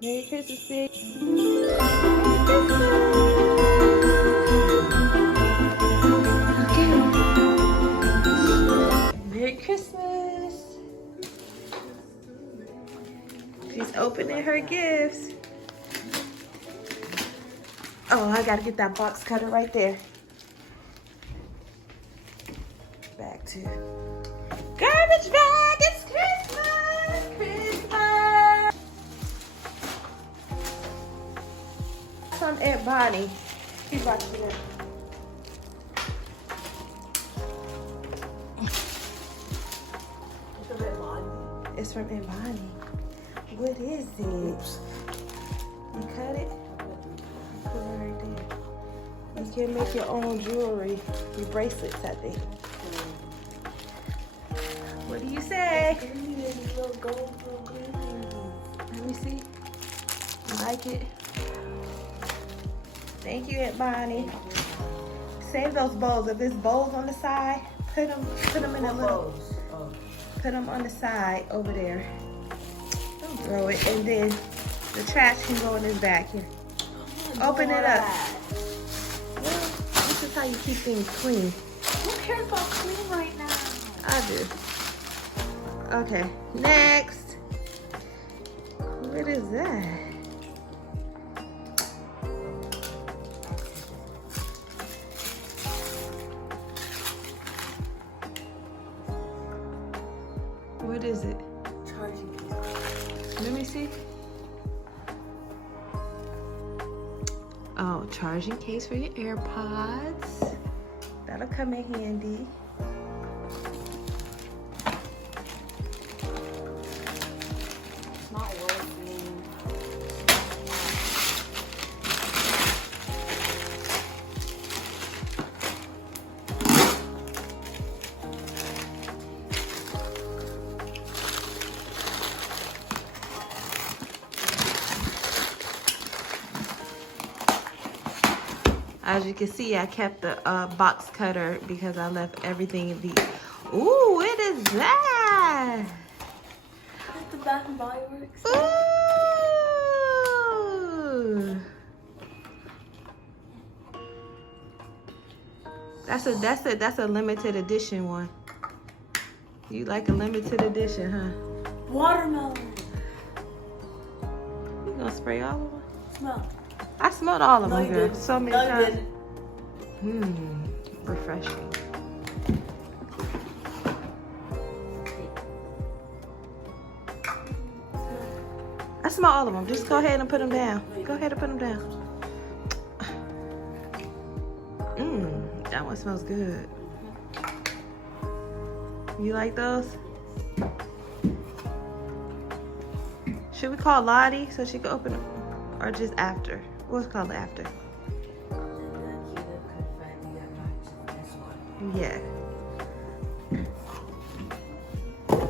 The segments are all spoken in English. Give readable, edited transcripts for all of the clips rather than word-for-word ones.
Merry Christmas, Big. Okay. Merry Christmas. She's opening her gifts. Oh, I gotta get that box cutter right there. Back to garbage bag. It's Christmas. Christmas. From Aunt Bonnie. She brought it in. It's from Aunt Bonnie. What is it? Oops. You cut it? Put it right there. You can make your own jewelry. Your bracelets, I think. What do you say? Let me see. You like it? Thank you, Aunt Bonnie. Save those bowls. If there's bowls on the side, put them in a little. Put them on the side over there. Don't throw it, and then the trash can go in this bag here. Open it up. Well, this is how you keep things clean. Who cares about clean right now? I do. Okay, next. What is that? What is it? Charging case. Let me see. Oh, charging case for your AirPods. That'll come in handy. It's not working. As you can see, I kept the box cutter because I left everything in the... Ooh, what is that? That's the Bath and Body Works. Ooh. That's a limited edition one. You like a limited edition, huh? Watermelon. You gonna spray all of them? Smell. I smelled all of No, them, you girl. didn't. So many No, you times. didn't. Refreshing. I smell all of them. Just go ahead and put them down. Go ahead and put them down. That one smells good. You like those? Should we call Lottie so she can open them? Or just after? What's called after? Yeah.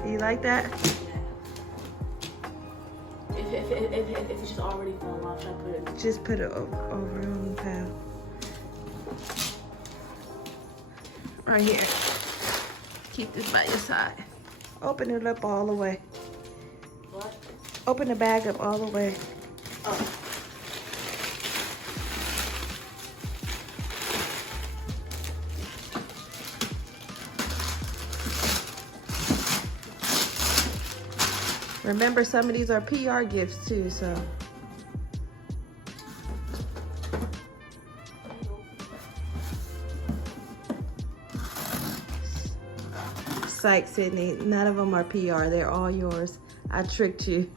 You like that? If it's just already falling off, should I put it? Just put it over on the pile. Right here. Keep this by your side. Open it up all the way. What? Open the bag up all the way. Oh. Remember, some of these are PR gifts too, so. Psych, Sydney. None of them are PR. They're all yours. I tricked you.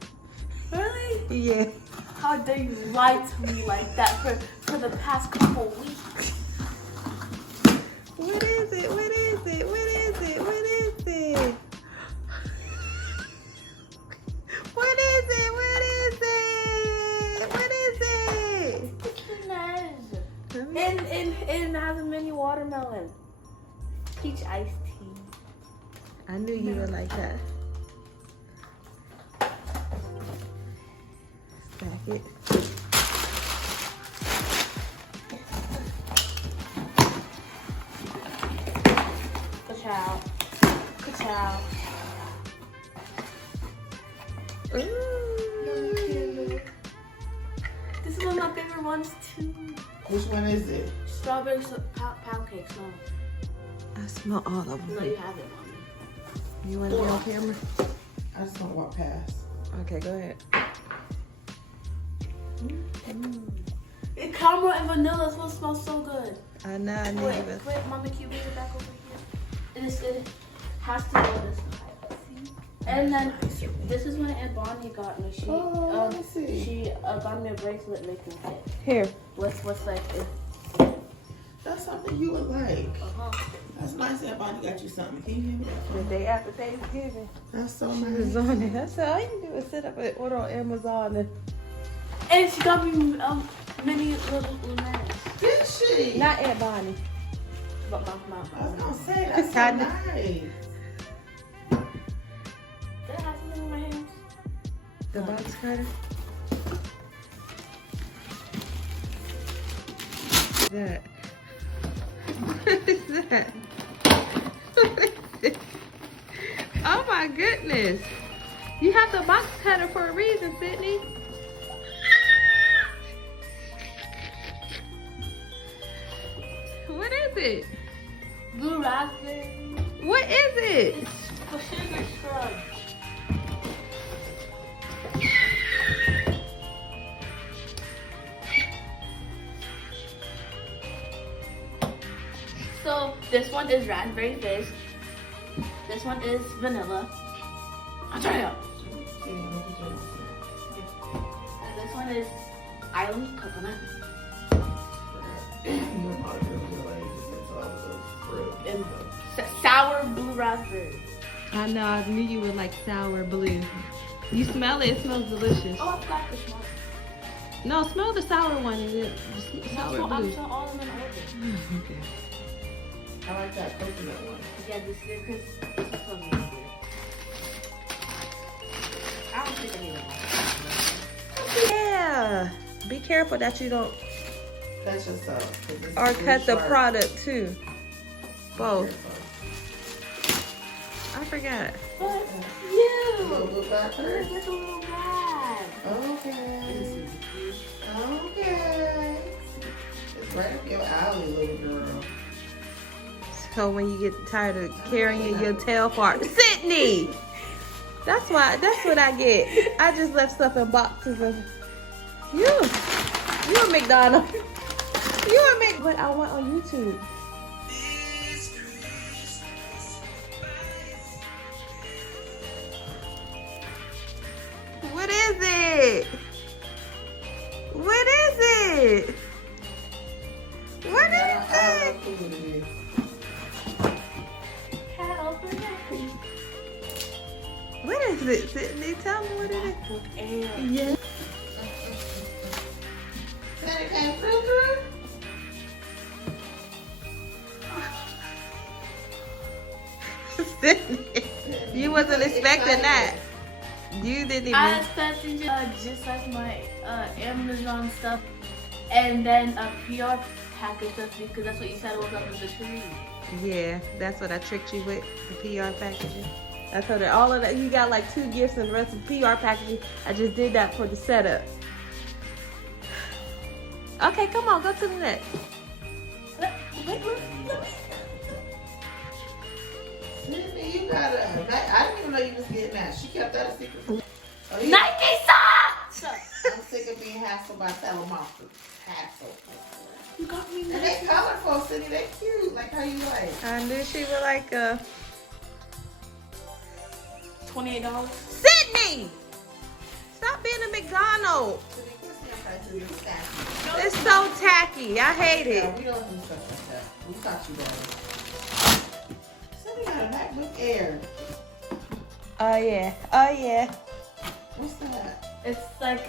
Really? Yeah. How dare you lie to me like that for the past couple weeks? What is it? What is it? What is it? What is it? What is it? What is it? What is it? And it has a mini watermelon. Peach iced tea. I knew you would like that. Stack it. Ka-chow. Ka-chow. Ooh. ones too. Which one is it? Strawberry pound cake. Smell. I smell all of them. No, you have it, mommy. You want to be on camera? I just want to walk past. Okay, go ahead. It's caramel and vanilla. It's gonna smell so good. I know, I need it. Wait, mommy, can you bring it back over here? It has to go this way. See? And then this is what Aunt Bonnie got me. She let me see. she got me a bracelet making kit. Here. What's like it? That's something you would like. Uh-huh. That's nice that Bonnie got you something. Can you hear me? The day after Thanksgiving. That's so She nice. was on it. That's all you do is sit up and order on Amazon. And she got me mini little bananas. Did she? Not Aunt Bonnie. But I was gonna say that's so Kinda. nice. Did I have something in my hands? The box cutter. That. What is that? Oh my goodness. You have the box cutter for a reason, Sydney. What is it? Blue raspberry. What is it? It's for sugar scrub. So this one is raspberry fizz. This one is vanilla. I'll try it out. And this one is island coconut. And sour blue raspberry. I know, I knew you would like sour blue. You smell it, it smells delicious. Oh, I forgot this one. No, smell the sour one. Is it sour I'm blue? so all of them in order. Okay. I like that coconut one. Yeah, this is because this is so good. I don't think any of them. Yeah. Be careful that you don't Cut yourself. 'cause this or is cut the sharp. product too. Both. Careful. I forgot. But Little you! blue blackbird. Look at the little bag. Okay. Okay. It's right up your alley, little girl. So when you get tired of carrying your tail fart, Sydney. That's what I get. I just left stuff in boxes of you a McDonald's. You a Mc. But I went on YouTube. What is it? What is it? What is I don't it? know who it is. Cat open it. What is it, Sydney? Tell me what it is. Look, air. Yeah. Santa came through. Sydney, you wasn't expecting that. You didn't even. I expected just like my Amazon stuff, and then a PR package stuff because that's what you said was under the tree. Yeah, that's what I tricked you with, the PR packaging. I told her all of that. You got like 2 gifts and the rest of PR packaging. I just did that for the setup. Okay, come on, go to the next. Wait. Sydney, you got I didn't even know you was getting that. She kept that a secret. Oh, you- Nike socks! I'm sick of being hassled by telemarketers. Hassle. You got me And Nike. they colorful, Sydney. They cute. Like how you like. I knew she would like $28. Sydney! Stop being a McDonald's. Sydney, what's the price of your staff? It's so tacky. I hate Yeah, it. we don't do stuff like that. We taught you better. Sydney got a MacBook Air. Oh yeah. Oh yeah. What's that? It's like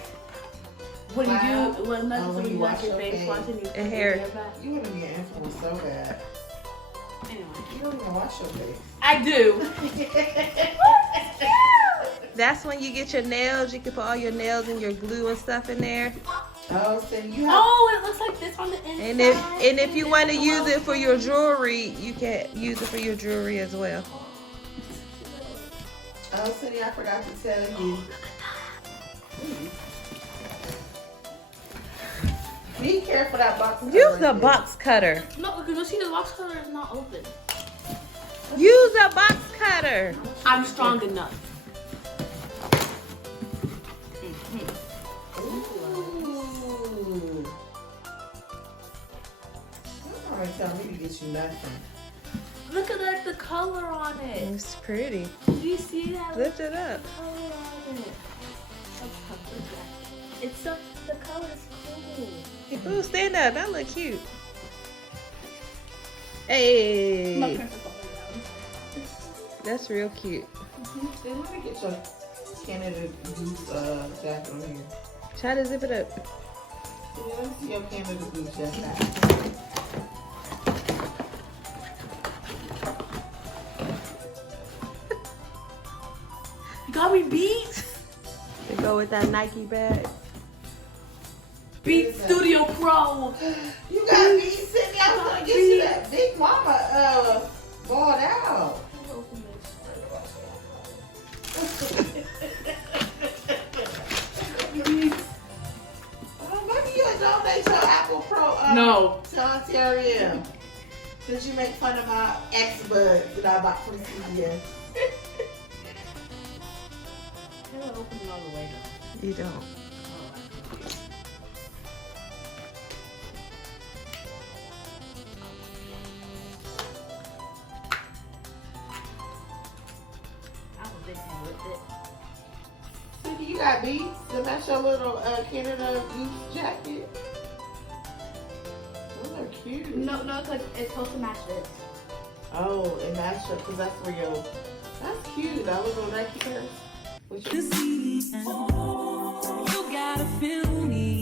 when Wow. when you you wash wash your your face, face. wash and you put And your hair. back. You want to be an influencer so bad. Anyway, You don't even wash your face. I do. That's when you get your nails. You can put all your nails and your glue and stuff in there. Oh, so you have. Oh, it looks like this on the inside. And if you want to use it for your jewelry, you can use it for your jewelry as well. Oh, Sydney, I forgot to tell you. Be careful that box. Use a box cutter. No, because you see the box color is not open. Use a box cutter. I'm strong enough. Ooh. You're trying to tell me to get you nothing. Look at like the color on it. It's pretty. Do you see that? Lift it up. Color on it. It's so the color is cool. Ooh, stand up. That look cute. Hey. That's real cute. Then let me get your Canada Goose jacket on here. Try to zip it up. Yeah, let me see your Canada Goose jacket. You got me beat. To go with that Nike bag. Beat Studio Pro. You got me, Sydney. I was gonna get you that Big Mama bought out. Maybe you'll donate your Apple Pro No. to Ontario. Since you make fun of my X-Buds that I bought from CVS. I don't open it all the way though. You don't. Sydney, you got beads to match your little Canada Goose jacket? Those are cute. No, because it's supposed to match this. Oh, it matched up because that's where your. That's cute. That little Nike purse. You gotta feel me.